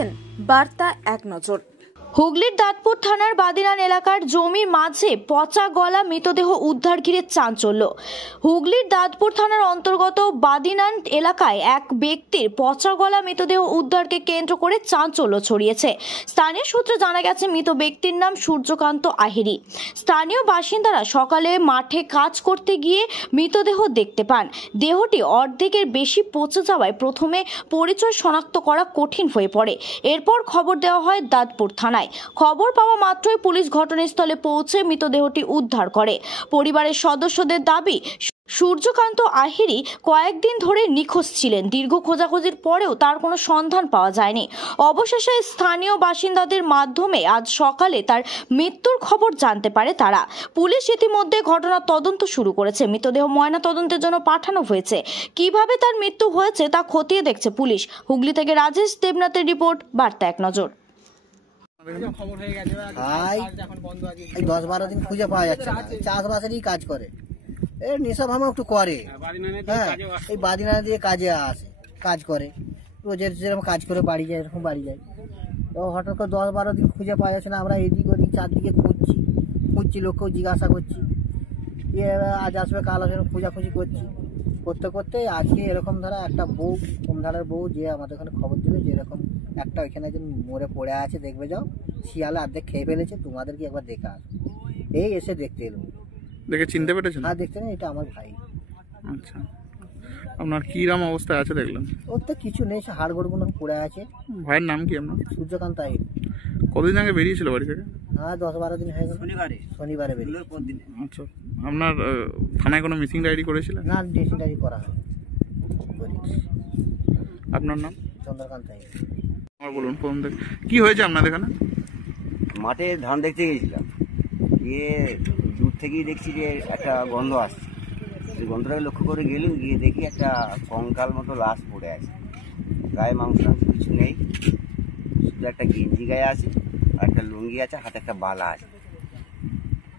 দেখছেন বার্তা এক নজর। হুগলির দাঁতপুর থানার বাদিনান এলাকার জমির মাঝে পচা গলা মৃতদেহ উদ্ধার ঘিরে চাঞ্চল্য। হুগলির দাঁতপুর থানার অন্তর্গত বাদিনান এলাকায় এক ব্যক্তির পচা গলা মৃতদেহ উদ্ধারকে কেন্দ্র করে চাঞ্চল্য ছড়িয়েছে। স্থানীয় সূত্রে জানা গেছে মৃত ব্যক্তির নাম সূর্যকান্ত আহিরি। স্থানীয় বাসিন্দারা সকালে মাঠে কাজ করতে গিয়ে মৃতদেহ দেখতে পান। দেহটি অর্ধেকের বেশি পচে যাওয়ায় প্রথমে পরিচয় শনাক্ত করা কঠিন হয়ে পড়ে। এরপর খবর দেওয়া হয় দাঁতপুর থানায়। খবর পাওয়া মাত্রই পুলিশ ঘটনাস্থলে পৌঁছে মৃতদেহটি উদ্ধার করে। পরিবারের সদস্যদের দাবি, সূর্যকান্ত আহিরি কয়েকদিন ধরে নিখোঁজ ছিলেন। দীর্ঘ খোঁজাখুঁজির পরেও তার কোনো সন্ধান পাওয়া যায়নি। অবশেষে স্থানীয় বাসিন্দাদের মাধ্যমে আজ সকালে তার মৃত্যুর খবর জানতে পারে তারা। পুলিশ ইতিমধ্যে ঘটনার তদন্ত শুরু করেছে। মৃতদেহ ময়না তদন্তের জন্য পাঠানো হয়েছে। কিভাবে তার মৃত্যু হয়েছে তা খতিয়ে দেখছে পুলিশ। হুগলি থেকে রাজেশ দেবনাথের রিপোর্ট, বার্তা এক নজর। 10-12 দিন খুঁজে পাওয়া যাচ্ছে না। চাষবাসেরই কাজ করে, নেশা ভাঙা একটু করে। হ্যাঁ, এই বাদিনা দিয়ে কাজে আসে, কাজ করে রোজের যেরকম কাজ করে বাড়ি যায়, এরকম বাড়ি যায়। তো হঠাৎ করে 10-12 দিন খুঁজে পাওয়া যাচ্ছে না। আমরা এদিক ওদিক চারদিকে খুঁজছি, লোককেও জিজ্ঞাসা করছি, আজ আসবে কাল আসবে, খোঁজাখুঁজি করতে করতে আজকে এরকম ধারা একটা বউ, ধারার বউ যে আমাদের ওখানে খবর দিল যে এরকম একটা ওইখানে যে মরে পড়ে আছে, দেখবে যাও, শিয়ালে অর্ধেক খেয়ে ফেলেছে, তোমাদের কি একবার দেখে আস। এই এসে দেখতে এলো। দেখে চিনতে পেরেছেন? হ্যাঁ, দেখতে না, এটা আমার ভাই। আচ্ছা, আপনার কিরকম অবস্থায় আছে দেখলেন? ওর তো কিছু নেই, সে হাড় গোড়গুলো পড়ে আছে। ভাইয়ের নাম কি আপনার? সূর্যকান্ত আহিরি। কতদিন আগে বেরিয়েছিল বাড়ি থেকে? হ্যাঁ, 10-12 দিন হয়ে গেল। শনিবারে বেরিয়ে। আচ্ছা, আপনার থানায় কোনো মিসিং ডায়েরি করেছিলেন? না, ড্রেসিং ডায়েরি করা হয়। আপনার নাম? চন্দ্রকান্ত আহিরি। আমার বলুন, প্রথম থেকে কি হয়েছে আপনাদের এখানে? মাঠে ধান দেখতে গিয়েছিলাম, গিয়ে দূর থেকেই দেখছি যে একটা গন্ধ আসছে। সেই গন্ধটাকে লক্ষ্য করে গেলাম, গিয়ে দেখি একটা কঙ্কাল মতো লাশ পড়ে আছে। গায়ে মাংস কিছু নেই, শুধু একটা গেঞ্জি গায়ে আছে আর একটা লুঙ্গি আছে, হাতে একটা বালা আছে।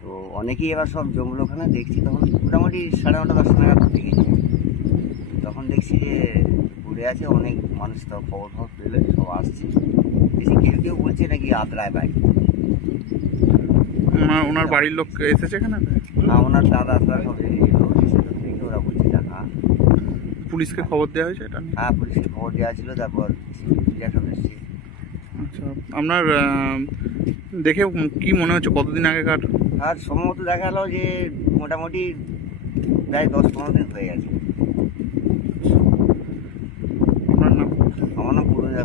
তো অনেকেই এবার সব জঙ্গল ওখানে দেখছি। তখন মোটামুটি 9:30-10 নাগাদ দেখেছি। তখন দেখছি যে পড়ে আছে। অনেক মানুষ তো খবর পেলে সব আসছে। বেশি কেউ বলছে নাকি আদ্রায় বাড়ি। ওনার বাড়ির লোক এসেছে এখানে? না, ওনার দাদা সব দেখে ওরা বলছে যে হ্যাঁ। পুলিশকে খবর দেওয়া হয়েছে এটা? হ্যাঁ, পুলিশকে খবর দেওয়া ছিল, তারপর সব এসছে। আচ্ছা, আপনার দেখে কি মনে হচ্ছে কতদিন আগেকার? আর সম্ভবত দেখা গেল যে মোটামুটি প্রায় 10-15 দিন হয়ে গেছে। আপনার নাম? আমার নাম পুরুলিয়া।